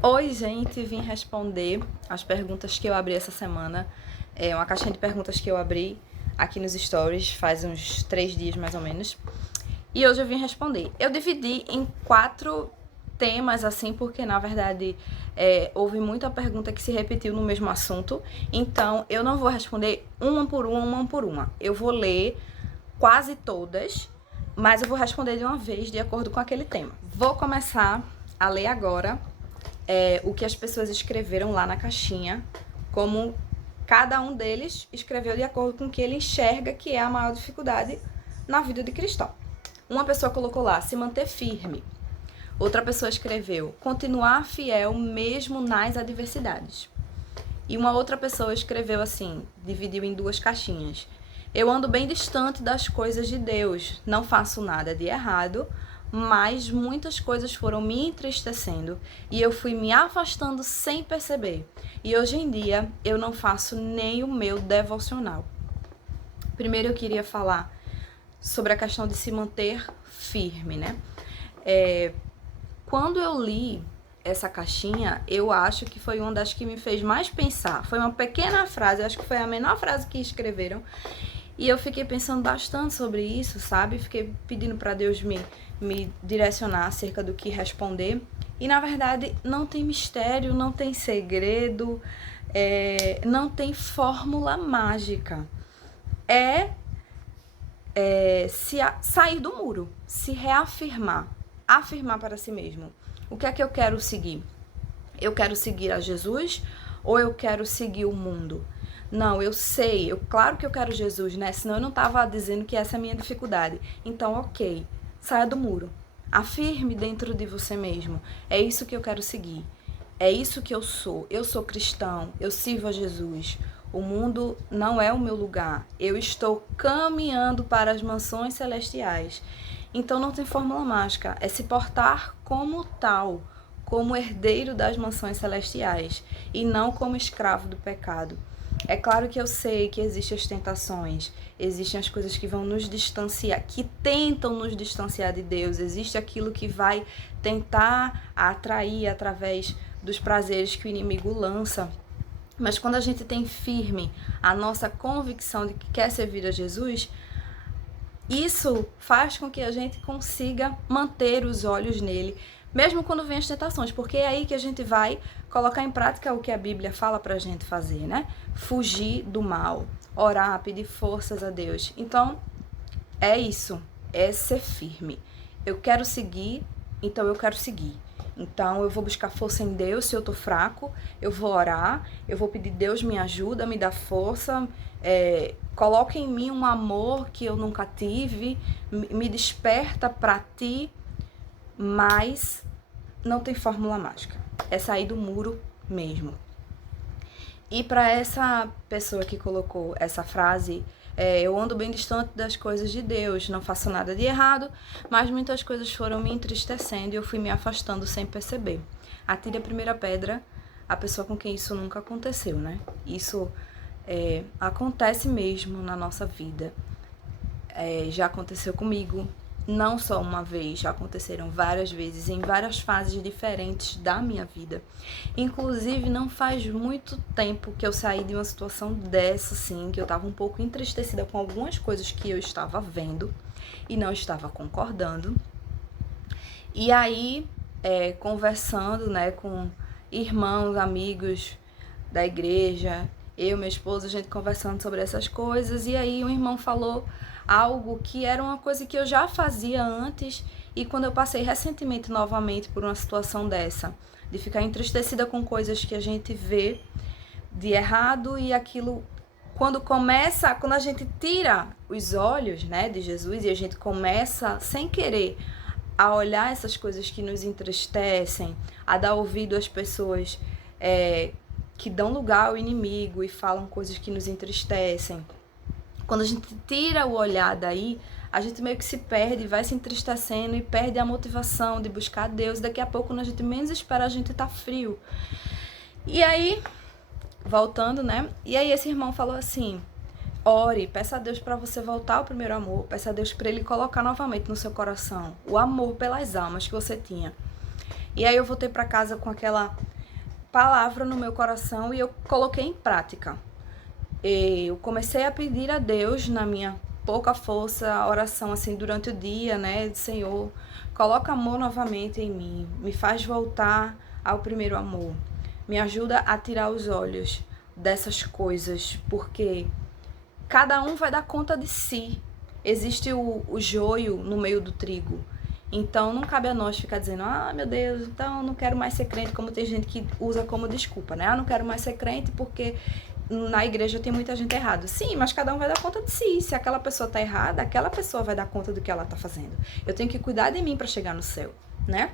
Oi, gente, vim responder as perguntas que eu abri essa semana. É uma caixinha de perguntas que eu abri aqui nos stories faz uns 3 dias mais ou menos. E hoje eu vim responder. Eu dividi em 4 temas, assim, porque na verdade houve muita pergunta que se repetiu no mesmo assunto. Então eu não vou responder uma por uma. Eu vou ler quase todas, mas eu vou responder de uma vez de acordo com aquele tema. Vou começar a ler agora o que as pessoas escreveram lá na caixinha, como cada um deles escreveu de acordo com o que ele enxerga que é a maior dificuldade na vida de cristão. Uma pessoa colocou lá, se manter firme. Outra pessoa escreveu, continuar fiel mesmo nas adversidades. E uma outra pessoa escreveu assim, dividiu em 2 caixinhas. Eu ando bem distante das coisas de Deus, não faço nada de errado, mas muitas coisas foram me entristecendo e eu fui me afastando sem perceber. E hoje em dia eu não faço nem o meu devocional. Primeiro eu queria falar sobre a questão de se manter firme, né? Quando eu li essa caixinha, eu acho que foi uma das que me fez mais pensar. Foi uma pequena frase, acho que foi a menor frase que escreveram. E eu fiquei pensando bastante sobre isso, sabe? Fiquei pedindo para Deus me direcionar acerca do que responder. E na verdade não tem mistério, não tem segredo, não tem fórmula mágica. Sair do muro, se reafirmar, afirmar para si mesmo. O que é que eu quero seguir? Eu quero seguir a Jesus ou eu quero seguir o mundo? Não, eu sei, claro que eu quero Jesus, né? Senão eu não tava dizendo que essa é a minha dificuldade. Então, ok, saia do muro. Afirme dentro de você mesmo. É isso que eu quero seguir. É isso que eu sou. Eu sou cristão, eu sirvo a Jesus. O mundo não é o meu lugar. Eu estou caminhando para as mansões celestiais. Então não tem fórmula mágica. É se portar como tal, como herdeiro das mansões celestiais e não como escravo do pecado. É claro que eu sei que existem as tentações, existem as coisas que vão nos distanciar, que tentam nos distanciar de Deus, existe aquilo que vai tentar atrair através dos prazeres que o inimigo lança. Mas quando a gente tem firme a nossa convicção de que quer servir a Jesus, isso faz com que a gente consiga manter os olhos nele, mesmo quando vem as tentações, porque é aí que a gente vai colocar em prática o que a Bíblia fala pra gente fazer, né? Fugir do mal, orar, pedir forças a Deus. Então, é isso, é ser firme. Eu quero seguir, então eu quero seguir. Então eu vou buscar força em Deus se eu tô fraco, eu vou orar, eu vou pedir Deus me ajuda, me dá força, coloca em mim um amor que eu nunca tive, me desperta pra ti, mas não tem fórmula mágica. É sair do muro mesmo. E para essa pessoa que colocou essa frase, eu ando bem distante das coisas de Deus, não faço nada de errado, mas muitas coisas foram me entristecendo e eu fui me afastando sem perceber. Atire a primeira pedra a pessoa com quem isso nunca aconteceu, né? Isso acontece mesmo na nossa vida. Já aconteceu comigo, não só uma vez, já aconteceram várias vezes, em várias fases diferentes da minha vida. Inclusive, não faz muito tempo que eu saí de uma situação dessa, assim, que eu tava um pouco entristecida com algumas coisas que eu estava vendo e não estava concordando. E aí, conversando, né, com irmãos, amigos da igreja, eu, minha esposa, a gente conversando sobre essas coisas, e aí um irmão falou algo que era uma coisa que eu já fazia antes, e quando eu passei recentemente novamente por uma situação dessa, de ficar entristecida com coisas que a gente vê de errado, e aquilo, quando a gente tira os olhos, né, de Jesus, e a gente começa, sem querer, a olhar essas coisas que nos entristecem, a dar ouvido às pessoas que dão lugar ao inimigo e falam coisas que nos entristecem. Quando a gente tira o olhar daí, a gente meio que se perde, vai se entristecendo e perde a motivação de buscar Deus. Daqui a pouco, quando a gente menos espera, a gente tá frio. E aí, voltando, né? E aí esse irmão falou assim: ore, peça a Deus para você voltar ao primeiro amor, peça a Deus para ele colocar novamente no seu coração o amor pelas almas que você tinha. E aí eu voltei para casa com aquela palavra no meu coração e eu coloquei em prática. Eu comecei a pedir a Deus, na minha pouca força, a oração assim durante o dia, né? Senhor, coloca amor novamente em mim, me faz voltar ao primeiro amor, me ajuda a tirar os olhos dessas coisas, porque cada um vai dar conta de si. Existe o joio no meio do trigo. Então não cabe a nós ficar dizendo, ah, meu Deus, então não quero mais ser crente, como tem gente que usa como desculpa, né? Ah, não quero mais ser crente porque na igreja tem muita gente errada. Sim, mas cada um vai dar conta de si. Se aquela pessoa tá errada, aquela pessoa vai dar conta do que ela tá fazendo. Eu tenho que cuidar de mim para chegar no céu, né?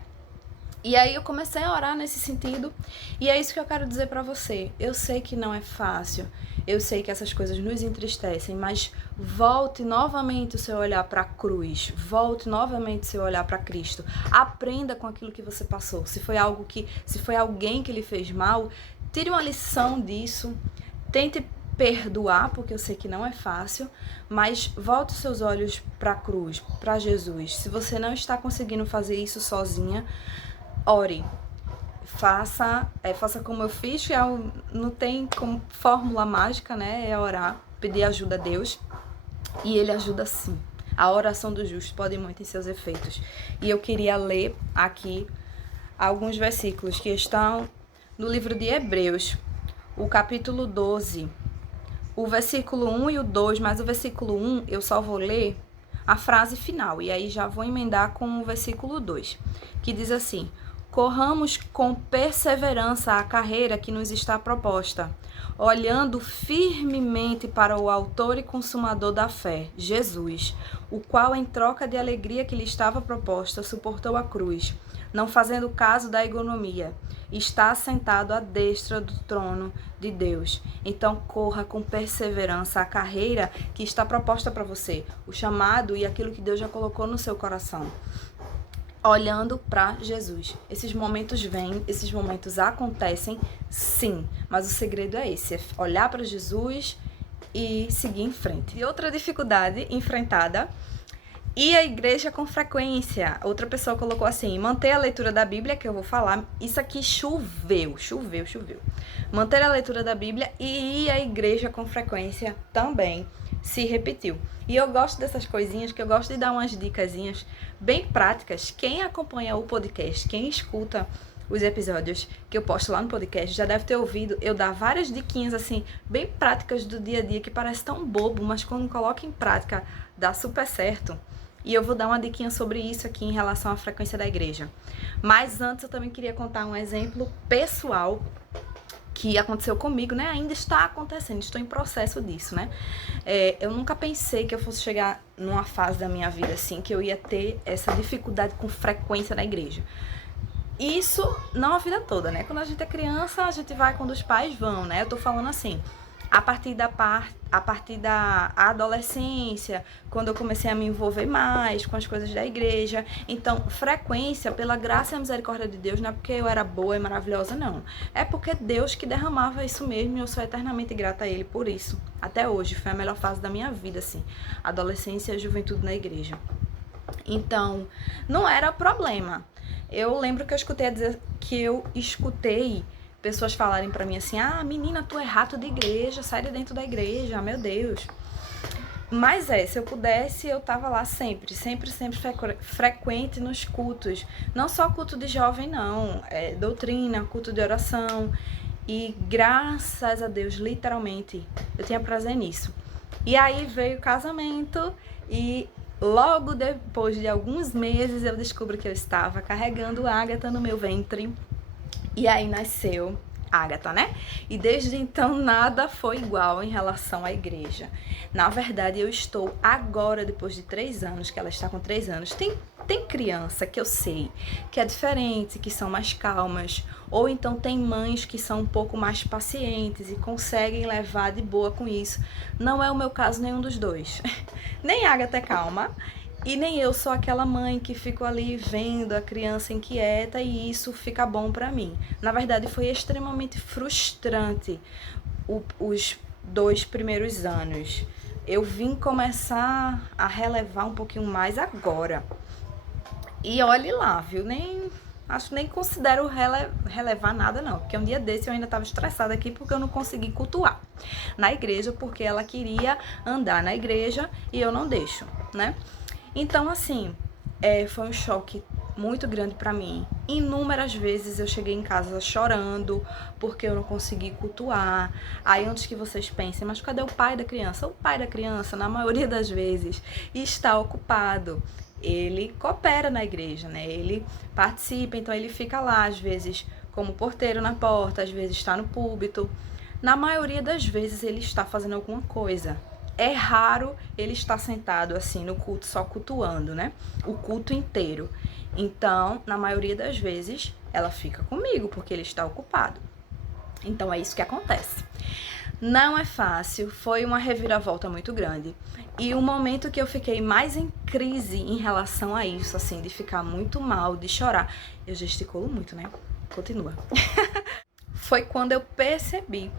E aí eu comecei a orar nesse sentido, e é isso que eu quero dizer pra você. Eu sei que não é fácil, eu sei que essas coisas nos entristecem, mas volte novamente o seu olhar pra cruz, volte novamente o seu olhar pra Cristo. Aprenda com aquilo que você passou. Se foi alguém que lhe fez mal, tire uma lição disso, tente perdoar, porque eu sei que não é fácil, mas volte os seus olhos pra cruz, pra Jesus. Se você não está conseguindo fazer isso sozinha, ore, faça como eu fiz, que não tem como fórmula mágica, né? É orar, pedir ajuda a Deus, e Ele ajuda sim. A oração do justo pode muito em seus efeitos. E eu queria ler aqui alguns versículos que estão no livro de Hebreus, o capítulo 12, o versículo 1 e o 2, mas o versículo 1 eu só vou ler a frase final, e aí já vou emendar com o versículo 2, que diz assim: corramos com perseverança a carreira que nos está proposta, olhando firmemente para o autor e consumador da fé, Jesus, o qual, em troca de alegria que lhe estava proposta, suportou a cruz, não fazendo caso da ignomia, está assentado à destra do trono de Deus. Então corra com perseverança a carreira que está proposta para você, o chamado e aquilo que Deus já colocou no seu coração, olhando para Jesus. Esses momentos vêm, esses momentos acontecem, sim, mas o segredo é esse, é olhar para Jesus e seguir em frente. E outra dificuldade enfrentada, ir à igreja com frequência. Outra pessoa colocou assim: manter a leitura da Bíblia, que eu vou falar, isso aqui choveu. Manter a leitura da Bíblia e ir à igreja com frequência também se repetiu. E eu gosto dessas coisinhas, que eu gosto de dar umas dicasinhas bem práticas. Quem acompanha o podcast, quem escuta os episódios que eu posto lá no podcast, já deve ter ouvido eu dar várias diquinhas assim, bem práticas do dia a dia, que parece tão bobo, mas quando coloca em prática, dá super certo. E eu vou dar uma diquinha sobre isso aqui em relação à frequência da igreja. Mas antes eu também queria contar um exemplo pessoal que aconteceu comigo, né? Ainda está acontecendo, estou em processo disso, né? Eu nunca pensei que eu fosse chegar numa fase da minha vida assim, que eu ia ter essa dificuldade com frequência na igreja. Isso não a vida toda, né? Quando a gente é criança, a gente vai quando os pais vão, né? Eu tô falando assim, a partir da adolescência, quando eu comecei a me envolver mais com as coisas da igreja. Então, frequência, pela graça e a misericórdia de Deus, não é porque eu era boa e maravilhosa, não. É porque Deus que derramava isso mesmo, e eu sou eternamente grata a Ele por isso. Até hoje, foi a melhor fase da minha vida, assim. Adolescência e juventude na igreja. Então, não era problema. Eu lembro que eu escutei pessoas falarem pra mim assim: ah, menina, tu é rato de igreja, sai de dentro da igreja, meu Deus. Mas se eu pudesse, eu tava lá sempre frequente nos cultos. Não só culto de jovem, não. Doutrina, culto de oração. E graças a Deus, literalmente, eu tinha prazer nisso. E aí veio o casamento e logo depois de alguns meses eu descubro que eu estava carregando Ágata no meu ventre. E aí nasceu Ágata, né? E desde então nada foi igual em relação à igreja. Na verdade, eu estou agora, depois de 3 anos, que ela está com 3 anos, tem criança que eu sei que é diferente, que são mais calmas, ou então tem mães que são um pouco mais pacientes e conseguem levar de boa com isso. Não é o meu caso, nenhum dos dois. Nem Ágata é calma, e nem eu sou aquela mãe que fico ali vendo a criança inquieta e isso fica bom pra mim. Na verdade, foi extremamente frustrante os 2 primeiros anos. Eu vim começar a relevar um pouquinho mais agora. E olhe lá, viu? Acho que nem considero relevar nada, não. Porque um dia desse eu ainda estava estressada aqui porque eu não consegui cultuar na igreja, porque ela queria andar na igreja e eu não deixo, né? Então, assim, foi um choque muito grande pra mim. Inúmeras vezes eu cheguei em casa chorando porque eu não consegui cultuar. Aí antes que vocês pensem, mas cadê o pai da criança? O pai da criança, na maioria das vezes, está ocupado. Ele coopera na igreja, né? Ele participa, então ele fica lá, às vezes como porteiro na porta, às vezes está no púlpito. Na maioria das vezes ele está fazendo alguma coisa. É raro ele estar sentado assim no culto só cultuando, né? O culto inteiro. Então, na maioria das vezes, ela fica comigo porque ele está ocupado. Então é isso que acontece. Não é fácil, foi uma reviravolta muito grande. E o momento que eu fiquei mais em crise em relação a isso, assim, de ficar muito mal, de chorar. Eu gesticulo muito, né? Continua. Foi quando eu percebi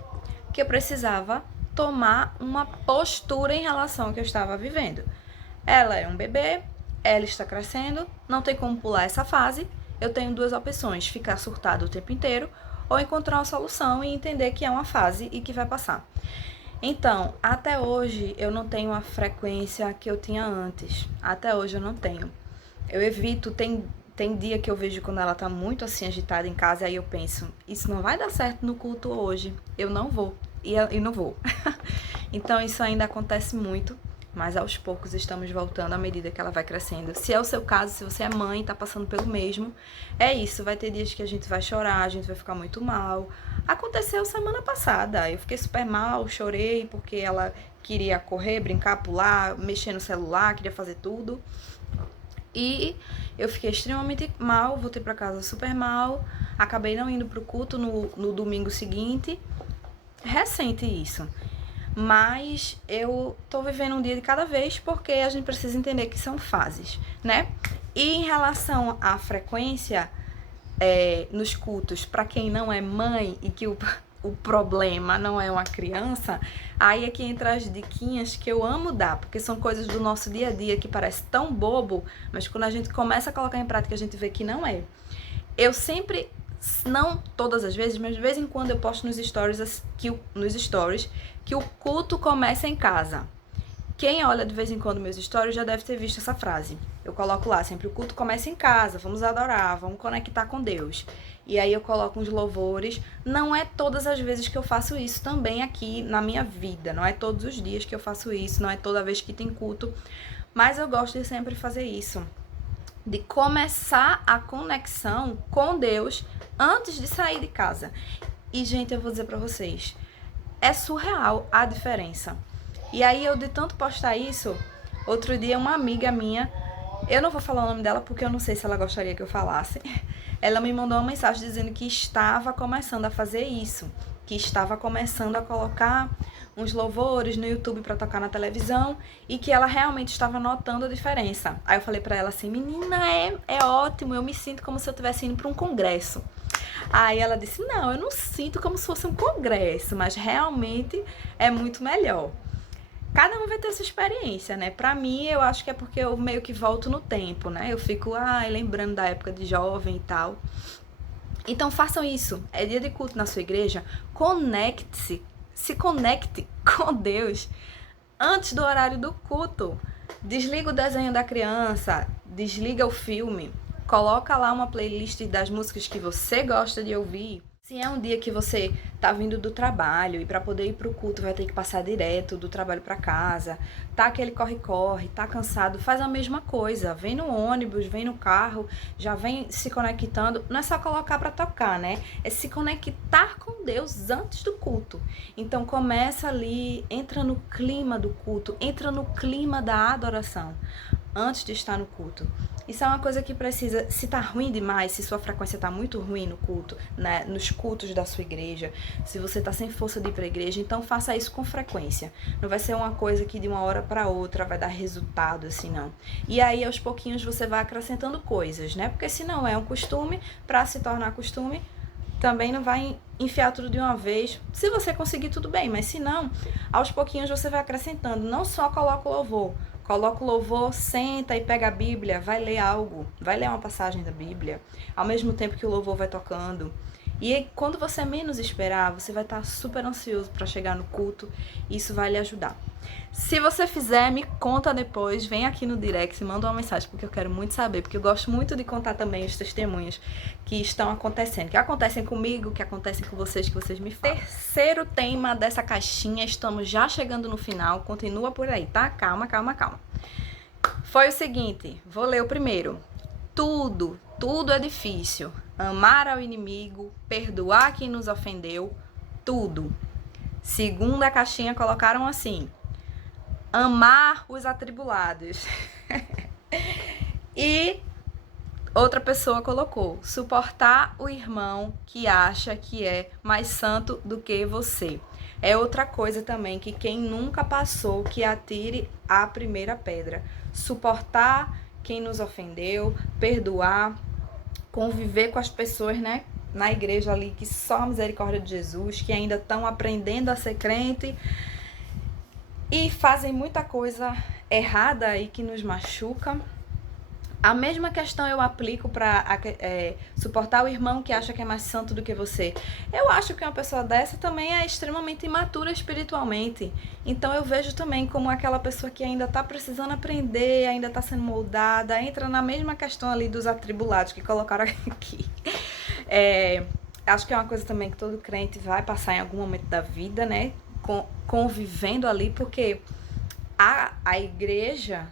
que eu precisava tomar uma postura em relação ao que eu estava vivendo. Ela é um bebê, ela está crescendo, não tem como pular essa fase. Eu tenho duas opções: ficar surtado o tempo inteiro ou encontrar uma solução e entender que é uma fase e que vai passar. Então, até hoje eu não tenho a frequência que eu tinha antes. Até hoje eu não tenho. Eu evito, tem dia que eu vejo quando ela tá muito assim agitada em casa, aí eu penso, isso não vai dar certo no culto hoje, eu não vou. E não vou. Então isso ainda acontece muito, mas aos poucos estamos voltando à medida que ela vai crescendo. Se é o seu caso, se você é mãe e tá passando pelo mesmo, é isso, vai ter dias que a gente vai chorar, a gente vai ficar muito mal. Aconteceu semana passada, eu fiquei super mal, chorei porque ela queria correr, brincar, pular, mexer no celular, queria fazer tudo. E eu fiquei extremamente mal, voltei pra casa super mal, acabei não indo pro culto no domingo seguinte. Recente isso. Mas eu tô vivendo um dia de cada vez porque a gente precisa entender que são fases, né? E em relação à frequência nos cultos, para quem não é mãe e que o problema não é uma criança, aí é que entra as diquinhas que eu amo dar, porque são coisas do nosso dia a dia que parece tão bobo, mas quando a gente começa a colocar em prática a gente vê que não é. Eu sempre, não todas as vezes, mas de vez em quando eu posto nos stories que o culto começa em casa. Quem olha de vez em quando meus stories já deve ter visto essa frase. Eu coloco lá sempre: o culto começa em casa, vamos adorar, vamos conectar com Deus. E aí eu coloco uns louvores. Não é todas as vezes que eu faço isso também aqui na minha vida. Não é todos os dias que eu faço isso, não é toda vez que tem culto. Mas eu gosto de sempre fazer isso. De começar a conexão com Deus antes de sair de casa. E, gente, eu vou dizer pra vocês, é surreal a diferença. E aí eu, de tanto postar isso, outro dia uma amiga minha, eu não vou falar o nome dela porque eu não sei se ela gostaria que eu falasse, ela me mandou uma mensagem dizendo que estava começando a fazer isso, que estava começando a colocar uns louvores no YouTube para tocar na televisão e que ela realmente estava notando a diferença. Aí eu falei pra ela assim: menina, é ótimo, eu me sinto como se eu estivesse indo para um congresso. Aí ela disse: não, eu não sinto como se fosse um congresso, mas realmente é muito melhor. Cada um vai ter essa experiência, né? Pra mim, eu acho que é porque eu meio que volto no tempo, né? Eu fico, lembrando da época de jovem e tal. Então façam isso. É dia de culto na sua igreja. Conecte-se. Se conecte com Deus antes do horário do culto. Desliga o desenho da criança. Desliga o filme. Coloca lá uma playlist das músicas que você gosta de ouvir. Se é um dia que você tá vindo do trabalho e para poder ir pro culto vai ter que passar direto do trabalho para casa, tá aquele corre-corre, tá cansado, faz a mesma coisa. Vem no ônibus, vem no carro, já vem se conectando. Não é só colocar para tocar, né? É se conectar com Deus antes do culto. Então começa ali, entra no clima do culto, entra no clima da adoração antes de estar no culto. Isso é uma coisa que precisa, se tá ruim demais, se sua frequência tá muito ruim no culto, né, nos cultos da sua igreja, se você tá sem força de ir pra igreja, então faça isso com frequência. Não vai ser uma coisa que de uma hora para outra vai dar resultado, assim, não. E aí, aos pouquinhos, você vai acrescentando coisas, né? Porque se não é um costume, para se tornar costume, também não vai enfiar tudo de uma vez. Se você conseguir, tudo bem, mas se não, aos pouquinhos você vai acrescentando. Não só coloca o louvor, Coloca o louvor, senta e pega a Bíblia, vai ler algo, vai ler uma passagem da Bíblia, ao mesmo tempo que o louvor vai tocando. E quando você menos esperar, você vai estar super ansioso para chegar no culto, e isso vai lhe ajudar. Se você fizer, me conta depois, vem aqui no direct, manda uma mensagem, porque eu quero muito saber, porque eu gosto muito de contar também os testemunhos que estão acontecendo, que acontecem comigo, que acontecem com vocês, que vocês me falam. Terceiro tema dessa caixinha, estamos já chegando no final, continua por aí, tá? Calma, calma, calma. Foi o seguinte, vou ler o primeiro. Tudo é difícil. Amar ao inimigo, perdoar quem nos ofendeu, tudo. Segunda caixinha colocaram assim: amar os atribulados. E outra pessoa colocou: suportar o irmão que acha que é mais santo do que você. É outra coisa também que quem nunca passou, que atire a primeira pedra. Suportar quem nos ofendeu, perdoar, conviver com as pessoas, né, na igreja ali, que só a misericórdia de Jesus, que ainda estão aprendendo a ser crente e fazem muita coisa errada aí que nos machuca. A mesma questão eu aplico para suportar o irmão que acha que é mais santo do que você. Eu acho que uma pessoa dessa também é extremamente imatura espiritualmente. Então eu vejo também como aquela pessoa que ainda está precisando aprender, ainda está sendo moldada, entra na mesma questão ali dos atribulados que colocaram aqui. Acho que é uma coisa também que todo crente vai passar em algum momento da vida, né? Convivendo ali, porque a igreja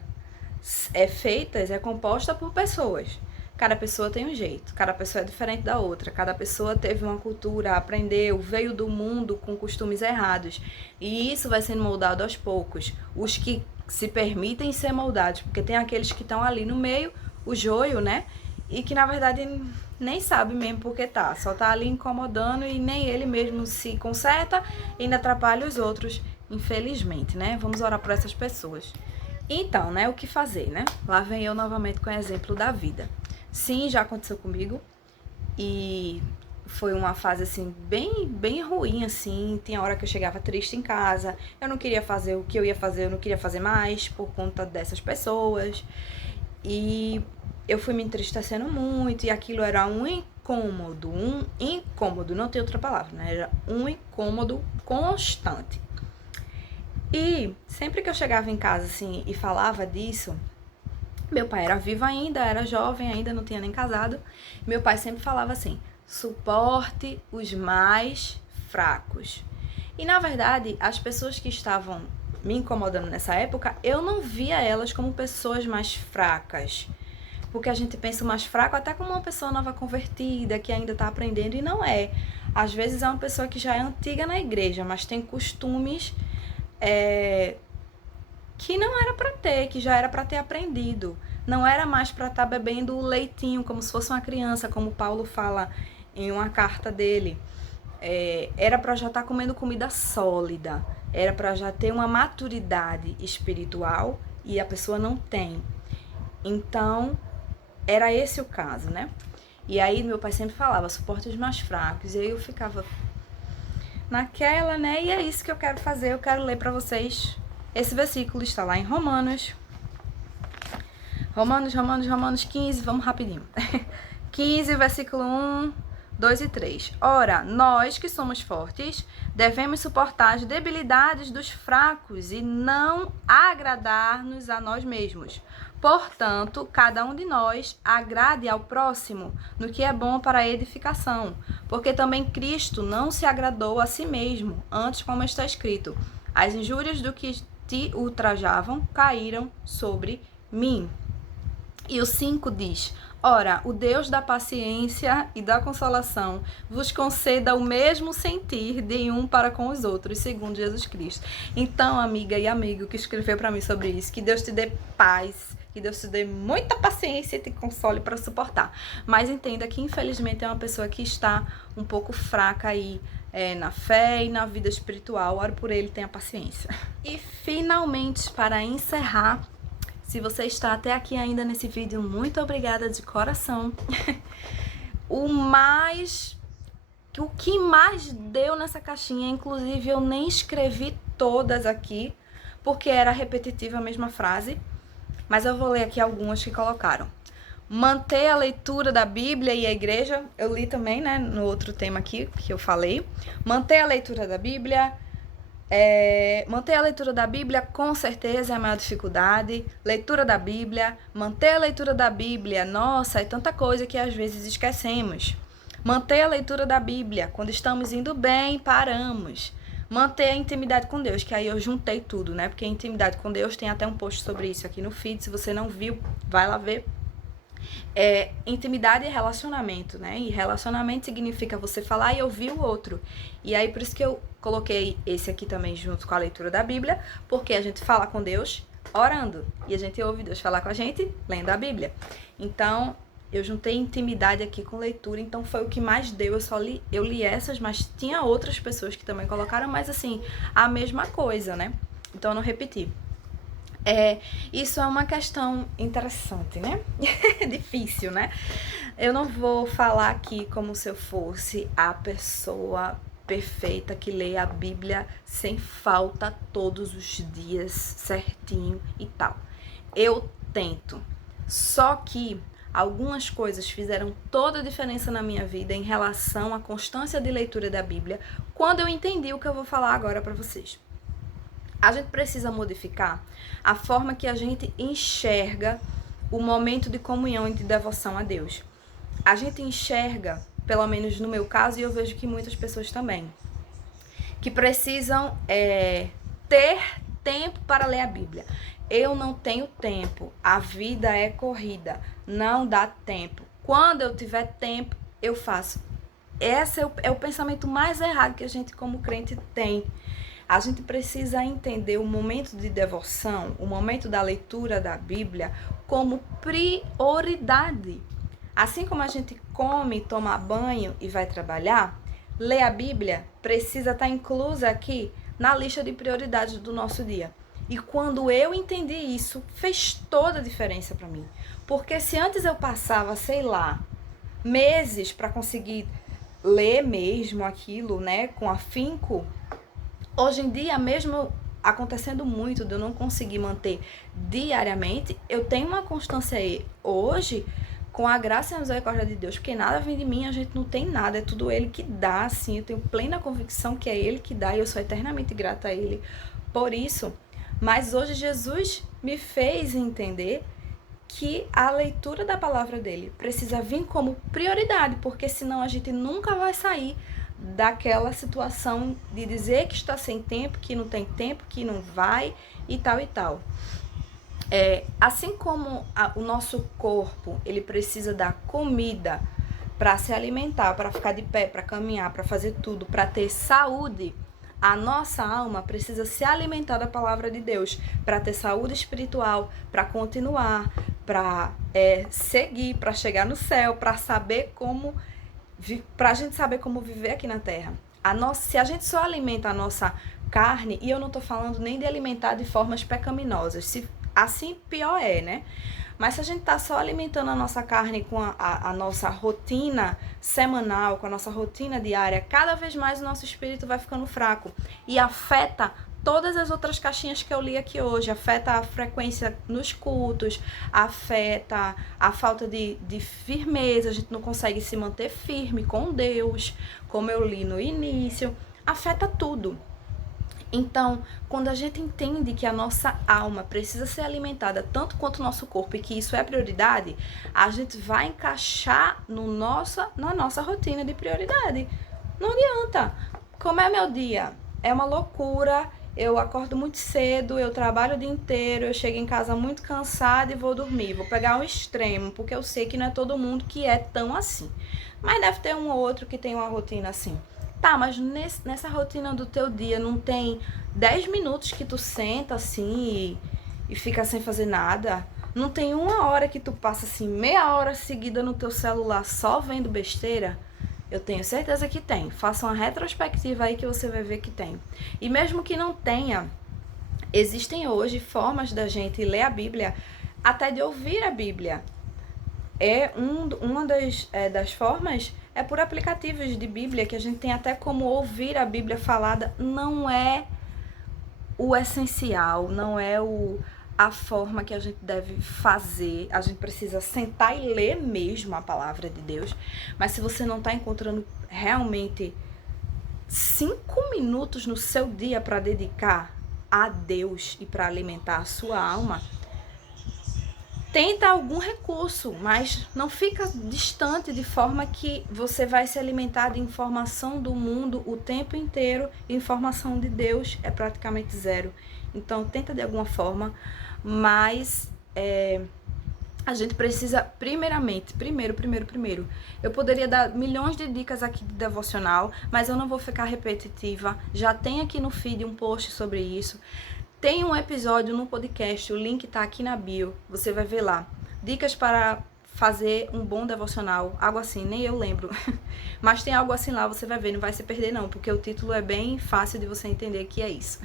é composta por pessoas. Cada pessoa tem um jeito, cada pessoa é diferente da outra, cada pessoa teve uma cultura, aprendeu, veio do mundo com costumes errados. E isso vai sendo moldado aos poucos. Os que se permitem ser moldados, porque tem aqueles que estão ali no meio, o joio, né? E que na verdade nem sabe mesmo porque tá, só tá ali incomodando e nem ele mesmo se conserta e ainda atrapalha os outros, infelizmente, né? Vamos orar por essas pessoas. Então, né, o que fazer, né? Lá vem eu novamente com o exemplo da vida. Sim, já aconteceu comigo e foi uma fase, assim, bem ruim, assim. Tinha hora que eu chegava triste em casa, eu não queria fazer o que eu ia fazer, eu não queria fazer mais por conta dessas pessoas. E eu fui me entristecendo muito e aquilo era um incômodo, não tem outra palavra, né? Era um incômodo constante. E sempre que eu chegava em casa, assim, e falava disso, meu pai era vivo ainda, era jovem ainda, não tinha nem casado. Meu pai sempre falava assim: suporte os mais fracos. E, na verdade, as pessoas que estavam me incomodando nessa época, eu não via elas como pessoas mais fracas. Porque a gente pensa o mais fraco até como uma pessoa nova convertida, que ainda está aprendendo, e não é. Às vezes é uma pessoa que já é antiga na igreja, mas tem costumes que não era para ter, que já era para ter aprendido. Não era mais para estar bebendo o leitinho, como se fosse uma criança, como Paulo fala em uma carta dele. Era para já estar comendo comida sólida, era para já ter uma maturidade espiritual e a pessoa não tem. Então, era esse o caso, né? E aí meu pai sempre falava: suporte os mais fracos. E aí eu ficava naquela, né? E é isso que eu quero fazer. Eu quero ler para vocês. Esse versículo está lá em Romanos 15, vamos rapidinho. 15, versículo 1, 2 e 3. Ora, nós que somos fortes, devemos suportar as debilidades dos fracos e não agradar-nos a nós mesmos. Portanto, cada um de nós agrade ao próximo no que é bom para a edificação, porque também Cristo não se agradou a si mesmo, antes, como está escrito: as injúrias do que te ultrajavam caíram sobre mim. E o 5 diz: ora, o Deus da paciência e da consolação vos conceda o mesmo sentir de um para com os outros, segundo Jesus Cristo. Então, amiga e amigo que escreveu para mim sobre isso, que Deus te dê paz, que Deus te dê muita paciência e te console para suportar. Mas entenda que, infelizmente, é uma pessoa que está um pouco fraca aí na fé e na vida espiritual. Ore por ele, tenha paciência. E, finalmente, para encerrar, se você está até aqui ainda nesse vídeo, muito obrigada de coração. O que mais deu nessa caixinha, inclusive eu nem escrevi todas aqui, porque era repetitiva a mesma frase. mas eu vou ler aqui algumas que colocaram. Manter a leitura da Bíblia e a igreja, eu li também, né, no outro tema aqui que eu falei. Manter a leitura da Bíblia, manter a leitura da Bíblia com certeza é a maior dificuldade. Leitura da Bíblia, manter a leitura da Bíblia, nossa, é tanta coisa que às vezes esquecemos. Manter a leitura da Bíblia, quando estamos indo bem, paramos. Manter a intimidade com Deus, que aí eu juntei tudo, né? Porque a intimidade com Deus tem até um post sobre isso aqui no feed, se você não viu, vai lá ver. Intimidade e relacionamento, né? E relacionamento significa você falar e ouvir o outro. E aí, por isso que eu coloquei esse aqui também junto com a leitura da Bíblia, porque a gente fala com Deus orando, e a gente ouve Deus falar com a gente lendo a Bíblia. Então, eu juntei intimidade aqui com leitura, então foi o que mais deu. Eu li essas, mas tinha outras pessoas que também colocaram, mas assim, a mesma coisa, né? Então, eu não repeti. Isso é uma questão interessante, né? Difícil, né? Eu não vou falar aqui como se eu fosse a pessoa perfeita que lê a Bíblia sem falta todos os dias, certinho e tal. Eu tento. Só que algumas coisas fizeram toda a diferença na minha vida em relação à constância de leitura da Bíblia quando eu entendi o que eu vou falar agora para vocês. A gente precisa modificar a forma que a gente enxerga o momento de comunhão e de devoção a Deus. A gente enxerga, pelo menos no meu caso, e eu vejo que muitas pessoas também, que precisam ter tempo para ler a Bíblia. Eu não tenho tempo, a vida é corrida, não dá tempo. Quando eu tiver tempo, eu faço. Esse é o pensamento mais errado que a gente como crente tem. A gente precisa entender o momento de devoção, o momento da leitura da Bíblia como prioridade. Assim como a gente come, toma banho e vai trabalhar, ler a Bíblia precisa estar inclusa aqui na lista de prioridades do nosso dia. E quando eu entendi isso, fez toda a diferença para mim. Porque se antes eu passava, sei lá, meses para conseguir ler mesmo aquilo, né, com afinco, hoje em dia, mesmo acontecendo muito de eu não conseguir manter diariamente, eu tenho uma constância aí hoje, com a graça e a misericórdia de Deus, porque nada vem de mim, a gente não tem nada, é tudo Ele que dá, assim, eu tenho plena convicção que é Ele que dá e eu sou eternamente grata a Ele por isso. Mas hoje Jesus me fez entender que a leitura da palavra dele precisa vir como prioridade, porque senão a gente nunca vai sair daquela situação de dizer que está sem tempo, que não tem tempo, que não vai e tal e tal. Assim como o nosso corpo, ele precisa da comida para se alimentar, para ficar de pé, para caminhar, para fazer tudo, para ter saúde, a nossa alma precisa se alimentar da palavra de Deus para ter saúde espiritual, para continuar, para seguir, para chegar no céu, para saber como, para a gente saber como viver aqui na Terra. Se a gente só alimenta a nossa carne, e eu não estou falando nem de alimentar de formas pecaminosas, se assim pior né? Mas se a gente está só alimentando a nossa carne com a nossa rotina semanal, com a nossa rotina diária, cada vez mais o nosso espírito vai ficando fraco. E afeta todas as outras caixinhas que eu li aqui hoje. Afeta a frequência nos cultos, afeta a falta de firmeza, a gente não consegue se manter firme com Deus, como eu li no início. Afeta tudo. Então, quando a gente entende que a nossa alma precisa ser alimentada tanto quanto o nosso corpo e que isso é prioridade, a gente vai encaixar na nossa rotina de prioridade. Não adianta. Como é meu dia? É uma loucura, eu acordo muito cedo, eu trabalho o dia inteiro, eu chego em casa muito cansada e vou dormir. Vou pegar um extremo, porque eu sei que não é todo mundo que é tão assim. Mas deve ter um ou outro que tem uma rotina assim. Tá, mas nessa rotina do teu dia não tem 10 minutos que tu senta assim e fica sem fazer nada? Não tem uma hora que tu passa assim meia hora seguida no teu celular só vendo besteira? Eu tenho certeza que tem. Faça uma retrospectiva aí que você vai ver que tem. E mesmo que não tenha, existem hoje formas da gente ler a Bíblia, até de ouvir a Bíblia. Uma das formas é por aplicativos de Bíblia, que a gente tem até como ouvir a Bíblia falada. Não é o essencial, não é a forma que a gente deve fazer. A gente precisa sentar e ler mesmo a palavra de Deus. Mas se você não está encontrando realmente 5 minutos no seu dia para dedicar a Deus e para alimentar a sua alma, tenta algum recurso, mas não fica distante de forma que você vai se alimentar de informação do mundo o tempo inteiro. Informação de Deus é praticamente zero. Então tenta de alguma forma, mas a gente precisa primeiro. Eu poderia dar milhões de dicas aqui de devocional, mas eu não vou ficar repetitiva. Já tem aqui no feed um post sobre isso. Tem um episódio no podcast, o link tá aqui na bio, você vai ver lá. Dicas para fazer um bom devocional, algo assim, nem eu lembro. Mas tem algo assim lá, você vai ver, não vai se perder não, porque o título é bem fácil de você entender que é isso.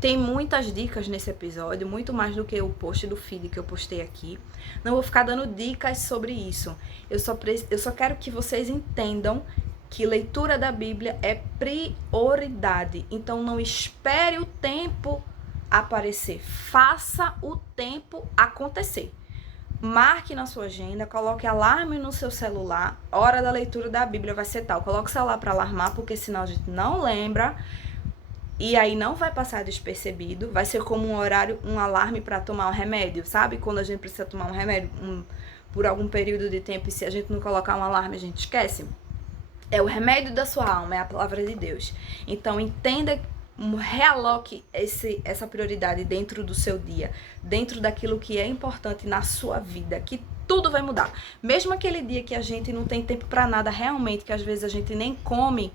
Tem muitas dicas nesse episódio, muito mais do que o post do feed que eu postei aqui. Não vou ficar dando dicas sobre isso. Eu só quero que vocês entendam que leitura da Bíblia é prioridade. Então não espere o tempo aparecer. Faça o tempo acontecer. Marque na sua agenda, coloque alarme no seu celular. Hora da leitura da Bíblia vai ser tal. Coloque o celular para alarmar, porque senão a gente não lembra. E aí não vai passar despercebido. Vai ser como um horário, um alarme para tomar um remédio. Sabe? Quando a gente precisa tomar um remédio por algum período de tempo, e se a gente não colocar um alarme, a gente esquece. É o remédio da sua alma, é a palavra de Deus. Então entenda, realoque essa prioridade dentro do seu dia, dentro daquilo que é importante na sua vida, que tudo vai mudar. Mesmo aquele dia que a gente não tem tempo para nada realmente, que às vezes a gente nem come,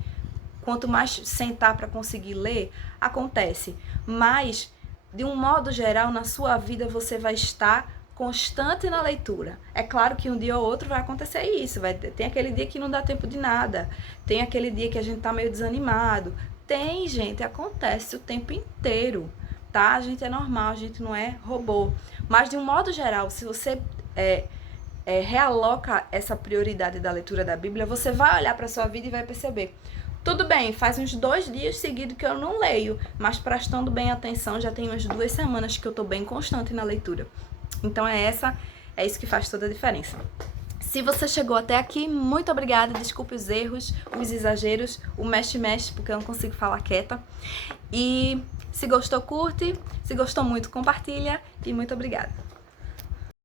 quanto mais sentar para conseguir ler, acontece. Mas, de um modo geral, na sua vida você vai estar constante na leitura. É claro que um dia ou outro vai acontecer isso. Tem aquele dia que não dá tempo de nada. Tem aquele dia que a gente tá meio desanimado. Tem, gente, acontece o tempo inteiro, tá? A gente é normal, a gente não é robô. Mas, de um modo geral, se você realoca essa prioridade da leitura da Bíblia, você vai olhar para sua vida e vai perceber. Tudo bem, faz uns 2 dias seguidos que eu não leio, mas prestando bem atenção, já tem umas 2 semanas que eu tô bem constante na leitura. Então é isso que faz toda a diferença. Se você chegou até aqui, muito obrigada. Desculpe os erros, os exageros, o mexe-mexe, porque eu não consigo falar quieta. E se gostou, curte. Se gostou muito, compartilha. E muito obrigada.